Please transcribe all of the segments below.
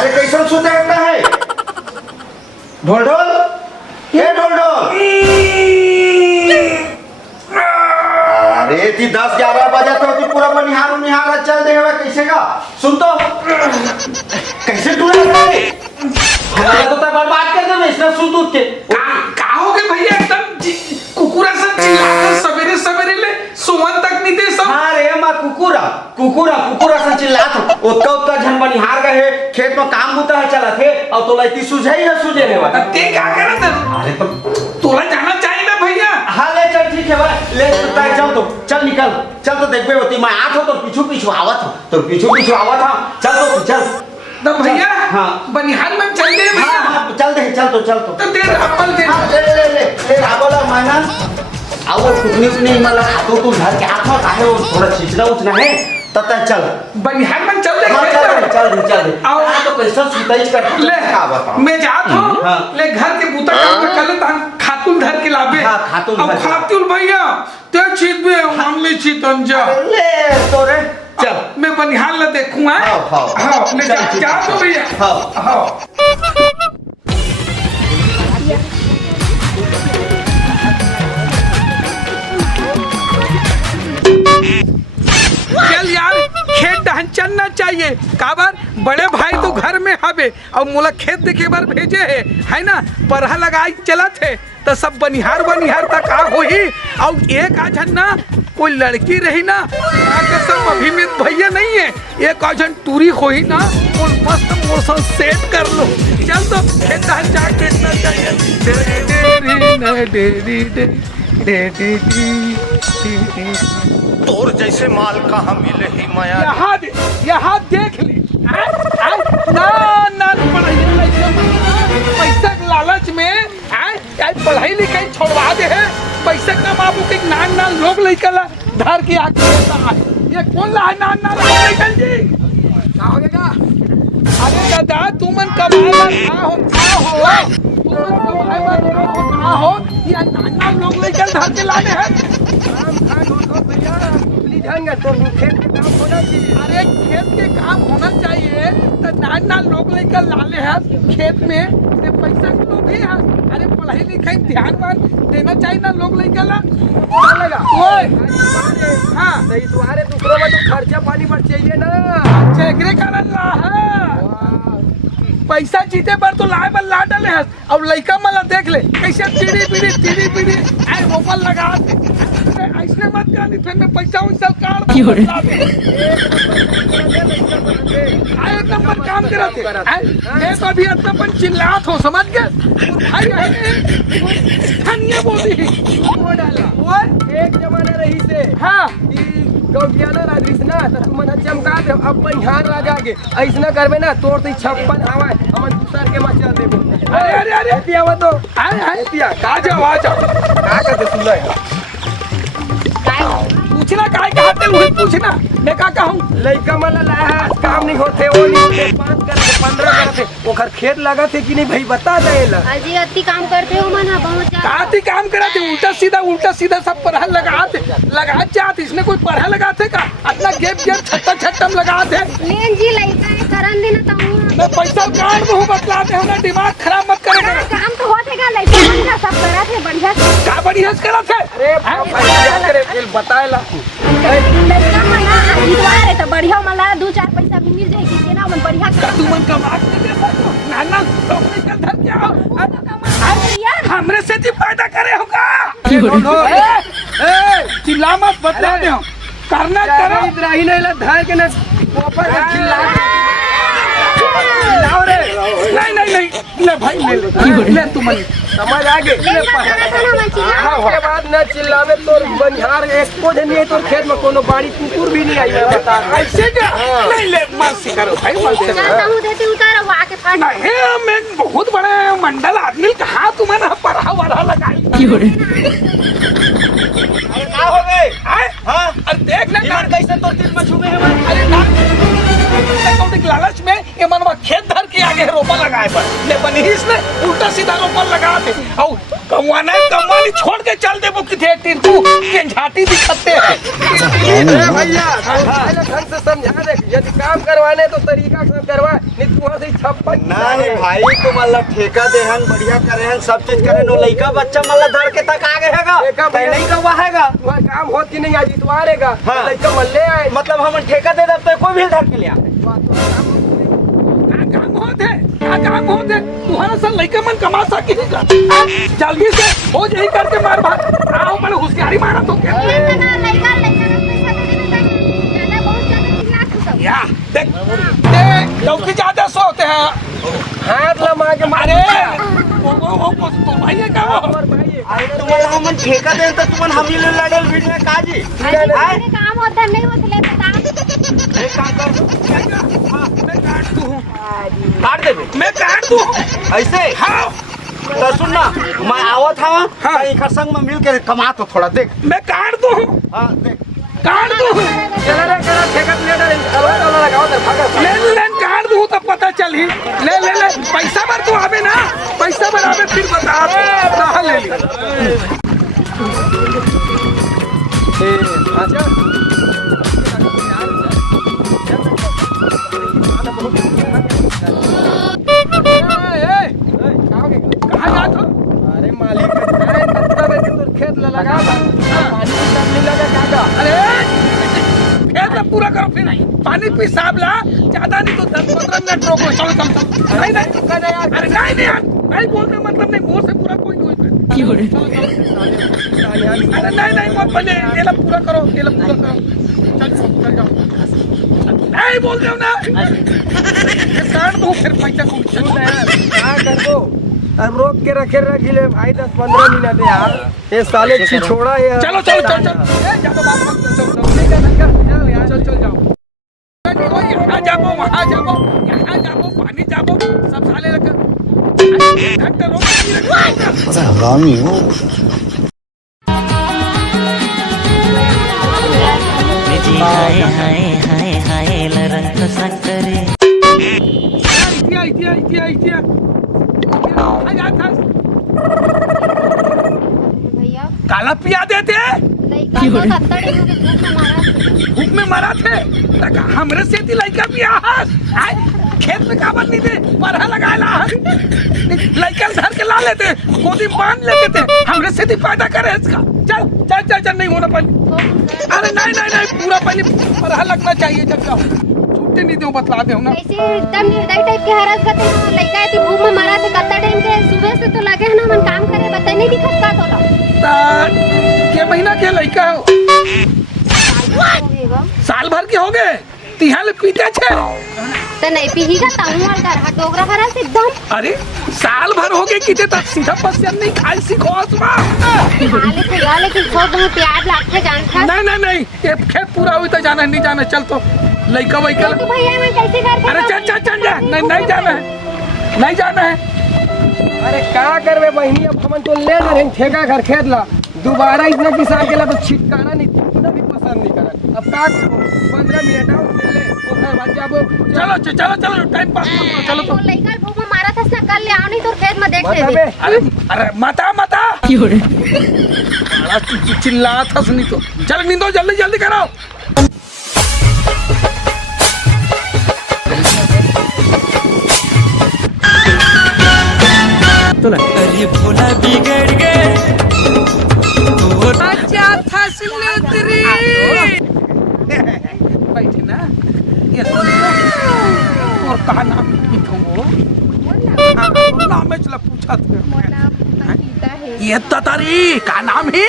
अरे कैसे सुनते रहता है ढोल ढोल ये ढोल ढोल। अरे ती 10-11 बजे तो ती पूरा निहार चल दे हुआ कैसे का सुन तो कैसे टूटा हमारा तो बर्बाद कर दे इसने सुन तो के का हो गए भैया एकदम कुकुरा से चिल्लाकर सवेरे सवेरे ले सुमन तक नहीं दे सब। हाँ रे माँ कुकुरा से चिल्लात उतना झन बनिहार गए खेत में काम बुता है चला थे और तो लाइती सुझे ही ना सुझे रे वाला ते क्या करे थे। अरे तो तोला जाना चाहिए ना भैया। हाँ ले चल ठीक है भाई ले तय चल तो चल निकल चल तो देखबे होती मैं आठ हो तो पीछू आवत हूँ तो पीछू आवत हूँ चल तो चल तो भैया हाँ बनिहार में चल दे भैया। हाँ चल दे चल तो दे रावल दे ले रावल माना अब वो कुटनी मतलब हाथों तो घर के हाथ में काहे वो थोड़ा छिचना उचना है तब चल बनिहार में चल दे। हाँ चल दे आओ तो कैसा सुताइज कर ले का बताओ मैं जात हूँ ले घर के बूता काम में कल तान खातुल धर के लाबे। हाँ खातुल अब खातुल भैया ते चीत में हमले चीत अंजा ले तो रे चल मैं बनिहार ला देखूंगा। हाँ ले जा तो भैया। हाँ चल यार खेत दहन चलना चाहिए काबर बड़े भाई तो घर में हवे और मोला खेत देखे बार भेजे है ना परहा लगाई चला थे तो सब बनिहार तक आ हो ही और एक आजन ना कोई लड़की रही ना सब अभिमित भैया नहीं है एक आजन टूरी हो ही ना और मस्त मौसम सेट कर लो चल तो खेत दहन जा खेतना चाहिए। तोर जैसे माल कहाँ मिले ही माया यहाँ देख ले ना पैसा के लालच में पढ़ाई लिखाई छोड़वा दे है पैसा कमाबू के नान लोग लेकर धर के आके ये कौन ला है नान लेकर जी क्या हो गया। अरे दादा तू मन कमाए हो या नान लोग लेकर धर के लाने हैं। अरे खेत के काम होना चाहिए तो नान लोग लेकर लाले हैं खेत में पैसा के लोग भी है। अरे पढ़ाई लिखाई ध्यान देना चाहिए ना लोग लेकर ला हाँ तुम्हारे दूसरों में तो खर्चा पानी बढ़ चाहिए ना चेकरे कारण ला है पैसा जीते पर तो लाए पर ला डाले हैं अब लड़का मला देख ले कैसे पीढ़ी ऐ रोपल लगा ऐसे मत कर फिर मैं पैसा वैसा काट एक नंबर काम करा थे मैं तो अभी अपन चिल्लात हो समझ गए भाई है बोली एक जमाना रही से हाँ गौगियाना राजवीस ना तो तुम मन चमका दे अब बनिहार राजा के ऐसा करबे ना तोर तो 56 हवा हमन दूसर के मचा देबो। अरे पिया वो तो आए पिया का आवाज का करते सुन पूछना काय कहते वही पूछना मैं का कहूं लइका मन ला काम नहीं होते वो नहीं 5 करते 15 करते ओकर खेत लगा थे कि नहीं भाई बता देला अजी अति काम करते हो मन बहुत काती काम कराते उल्टा सीधा सब पढ़ा लगा चाहते इसने कोई पढ़ा लगाते का अपना गेप छट्टम लगाते लेन जी लइका करन दिन त मैं पैसा काट बहु बतलाते हो ना दिमाग खराब मत करे काम तो होतेगा लइका मन का सब करत है बढ़िया से का बढ़िया से करत है। अरे करे बताएला लइका मन इतवार तो बढ़िया मला 2-4 पैसा भी मिल जाएगी केना मन बढ़िया का तू मन कमा के दे सको नाना लोग निकल धर के आओ हमरे से जी पैदा करे होगा ए चिल्ला मत बतला दे करना करो इब्राहिम ने धर के ना ऊपर चिल्ला लाओ रे नहीं ले भाई ले तू मन समझ आ गए के बाद न चिल्लावे तो बनिहार एक को नहीं तो खेत में कोनो बाड़ी कुकुर भी नहीं आई मैं बता ऐसे क्या नहीं ले मत सिखाओ भाई मत चाहता देते उतार वो आके फाड़ नहीं मैं बहुत बड़े मंडल आदमी कहाँ तुम्हारा पढ़ा लगाई अरे क्या हो गए हाँ अरे देख ले कैसे तो दिल में छुपे हैं अरे ना लालच में ये मनवा खेत धर के आगे रोपा लगाए पर ले बनिस ने उल्टा सीधा रोपा लगा थे और कौवाना कमानी छोड़ के चल दे वो किथे टिरकू के झाटी दिखते हैं ए भैया पहले ढंग से समझा दे, यदि काम करवाने तो तरीका से करवा, नहीं तू से 56 नहीं भाई तो मतलब ठेका दे हन बढ़िया करे हन सब चीज करे नो लइका बच्चा मतलब धर के तक आगे हैगा नहीं कवा हैगा तुम्हारा काम होत कि नहीं आज इतवारेगा हाँ। लड़का मल्ले आए मतलब हम ठेका दे दब तो कोई भी धर के ले आए काम होते काम होते तुम्हारा सन लइका मन कमा सकेगा जल्दी से हो जाई करके मार भाग आओ मैंने होशियारी मारा तो क्या या देख लौकी ज्यादा सोते हैं हाथ लगा के अरे वो तो भाई का मार भाई अरे तुम्हारा हम ठेका दे तो तुमन हम ले लड़ल भिड़ में काजी काम होता नहीं होता ले बता एक काम कर हाँ मैं काट दूँ काट देबे मैं काट दूँ ऐसे हाँ तो सुन ना मैं आवत था हाँ एक संग में मिल के कमा तो थोड़ा देख मैं काट दूँ हाँ देख काट दूँ चला रे चला ठेका ले डाल अलग लगाओ तो भागा ले काट दूँ तब पता चल ही ले पैसा भर तू आवे ना पैसा भर आवे फिर बता कहाँ ले ली अच्छा कहाँ जात हो अरे मालिक कत्ता करके तोर खेत ल लगा पानी सब नहीं लगा काका अरे खेत में पूरा करो फिर पानी पिसाब ला ज्यादा नहीं तो 10-15 मिनट रोको चलो नहीं अरे नहीं यार नहीं बोलने मतलब नहीं मुंह से पूरा कोई नहीं होता अरे नहीं मत बने ये ला पूरा करो चल जाओ नहीं बोल दो ना काट दो फिर पैसा को क्या कर दो अब रोक के रखी ले भाई 10-15 मिनट यार ये साले छिछोड़ा ये चलो ज्यादा बात मत करो चल जाओ यहाँ जाओ वहाँ जाओ पानी जाओ सब साले घंटे रोक हरामी हो हाय हाय हाय हाय लरंग संकरे इतिया भैया काला पिया देते लइका तो 70 भूख में मरा थे लगा हमरे से ती लइका पिया खेत में काबर नहीं दे परहा लगाला लइका धर के ला लेते गोदी बांध लेते थे हमरे से ती पैदा करे इसका चल नहीं होना पानी अरे नहीं पूरा पानी परहा लगना चाहिए जब जाओ छुट्टी नहीं दो बतला दे ना ऐसे एकदम निर्दयी टाइप के हरस करते हैं लइका थी भूख में मरा थे कत्ता टाइम के सुबह से तो लगे है ना मन काम करे बताई नहीं दिखत का तोला के महीना के लइका हो साल भर के हो गए तिहा ले पीते छे तो नहीं पीहीगा ताऊ और कर हटोगरा हरस एकदम अरे साल भर हो गए किते तक सीधा पसियन नहीं खाई सीखो आसमा हाले से गा लेकिन बहुत बहुत प्यार लागते जानता नहीं ये खेत पूरा हुई तो जाना नहीं जाना चल तो लइका वइका तो भैया मैं कैसे कर अरे चल जा नहीं जाना है अरे क्या करबे बहनी अब हम तो ले रहे ठेका घर खेत ला दोबारा इतना किसान के ला तो छिटकाना नहीं इतना भी पसंद नहीं करा अब का 15 मिनट आओ ले ओखर बाद जाबो चलो टाइम पास मत करो चलो तो लइका भूख में मारा था ना कल ले आओ नहीं तो खेत में देख ले बताबे अरे मता बड़ा चिल्ला था सुनी तो चल नींदो जल्दी कराओ अरे भोला बिगड़ गए अच्छा फसले तेरी बैठे ना ये और कहा नाम लिखो नाम चला पूछा ये तारी का नाम है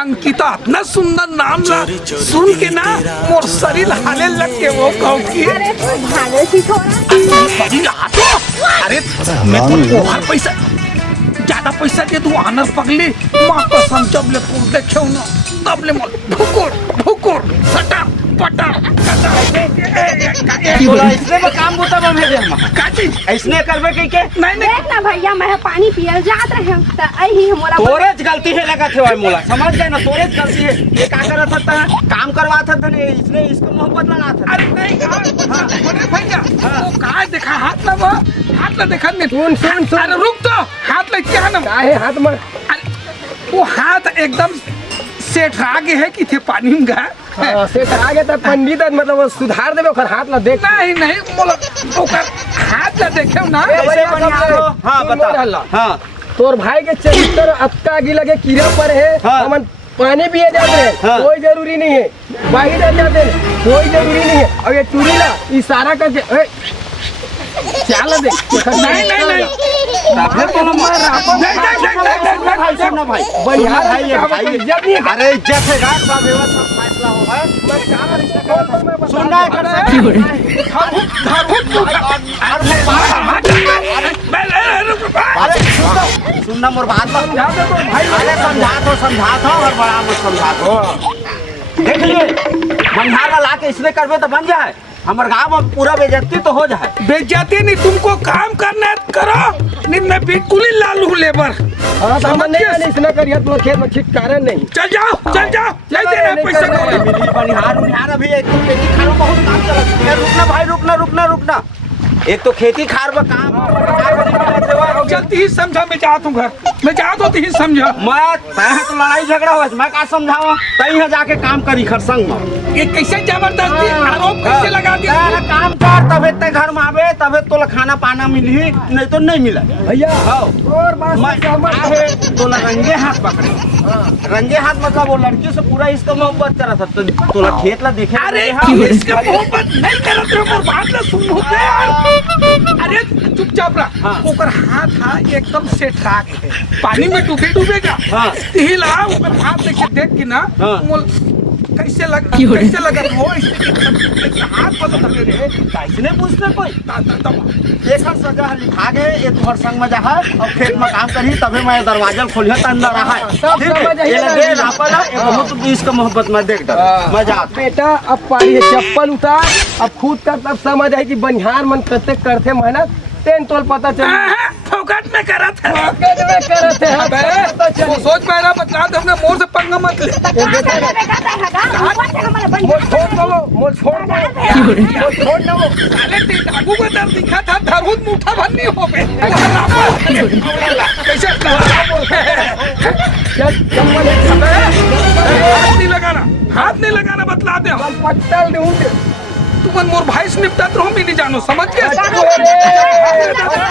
अंकिता इतना सुंदर नाम ला सुन के ना मोर शरीर हाले लग के वो कहूँ की अरे मैं तो हर पैसा ज्यादा पैसा दे तू आनर पगली माँ कसम जब ले पूर देखे ना तब ले मोल भुकुर सटा पटा इसने में काम होता बा भेजे हम काची ऐसने करबे के नहीं देख ना भैया मैं पानी पियल जात रहे त आई हमरा तोरे गलती है लगा थे भाई मोला समझ गए ना तोरे गलती है ये क्या कर सकता है काम करवा था तने इसने इसको मोहब्बत लगा था अरे नहीं बोले भैया वो कहा देखा हाथ ला देखा नहीं सुन अरे रुक तो हाथ लग क्या ना काहे हाथ में अरे, वो हाथ एकदम सेठ आगे है कि थे पानी में गा से आगे तक पंडित मतलब वो सुधार देबे ओकर हाथ ला देख नहीं नहीं मोला ओकर हाथ ला देखे ना कैसे बनिहार हो? हाँ बता। हाँ तोर भाई के चरित्र अक्का गी लगे कीड़ा पर है हाँ। हमन पानी पिए जाते हैं हाँ। कोई जरूरी नहीं है बाहर आ जाते हैं कोई जरूरी नहीं है और ये चूड़ी ला इशारा करके चल दे नहीं नहीं नहीं फिर बोलो मार रहा सुन ना भाई बनिहार भाई ये का भाई इज्जत नहीं है। अरे इज्जत है रात का व्यवस्था फैसला होगा मैं क्या रिश्ता करता हूं, मैं बता सुनना है दूं। अरे सुनना मोर बात अरे समझा दो और बड़ा मत समझा दो देख लिए बनिहार ला के इसने करबे तो बन जाए हमारे गाँव में पूरा बेइज्जती तो हो जाए बेइज्जती नहीं तुमको काम करना है तो करो नहीं मैं बिल्कुल ही लाल हूँ लेबर हाँ, तो हमन नहीं आने इसना करिया तुम खेत में ठीक कारण नहीं चल जाओ ले देना नहीं पैसा करना कौड़ी। मिली बनिहार उनिहार अभी एक तो खेती खार में बहुत काम चलत है रुकना भाई रुकना एक तो खेती खार में काम जल्दी ही समझा मैं जाता हूँ घर मैं जाता हूँ ही समझा मैं तो लड़ाई झगड़ा हुआ मैं का समझावा तई है जाके काम करी खरसंग में ये कैसे जबरदस्ती आरोप कैसे लगा दिया तेरा काम कर तबे ते घर में आवे तबे तो खाना पाना मिली नहीं तो नहीं मिला भैया हाँ। और बात मैं से सहमत हूं। आहे तो रंगे हाथ पकड़े रंगे हाथ मतलब वो लड़की से पूरा इसका मोहब्बत करा था तो खेत ला देखे अरे हाँ। क्यों इसका मोहब्बत नहीं करत रहो मोर बात ना सुन होते यार अरे चुपचाप रह हाँ। ओकर हाथ हा एकदम सेठ राग है पानी में डूबेगा हाँ। हिला ओकर हाथ देखे देख के ना हाँ। मोल कैसे लगा हो इसके हाथ पर तो रे इसने पूछते कोई तब एक हर सजा लिखा गए एक तुम्हारे संग में जहा और खेत में काम करी तभी मैं दरवाजा खोलिया तो अंदर रहा है सब ठीक समझ है आई ये ना। लगे रापला ये बहुत बीस का मोहब्बत में देख डर मैं जाता बेटा अब पारी है चप्पल उतार अब खुद का तब समझ आई कि बनिहार मन कते करते मेहनत तेन तोल पता चल फोकट में करा था करते हैं पता चली। सोच पा रहा बतला दो हमने मोर से पंगा मत ले मोल छोड़ दो साले ते डाकू का दर दिखा था धरहुत मुठा भर नहीं हो बे कैसे चल चप्पल हाथ नहीं लगाना बतला दे हम पट्टल दूं तुम मोर भाई से निपटा तो हम ही नहीं जानो समझ गए अरे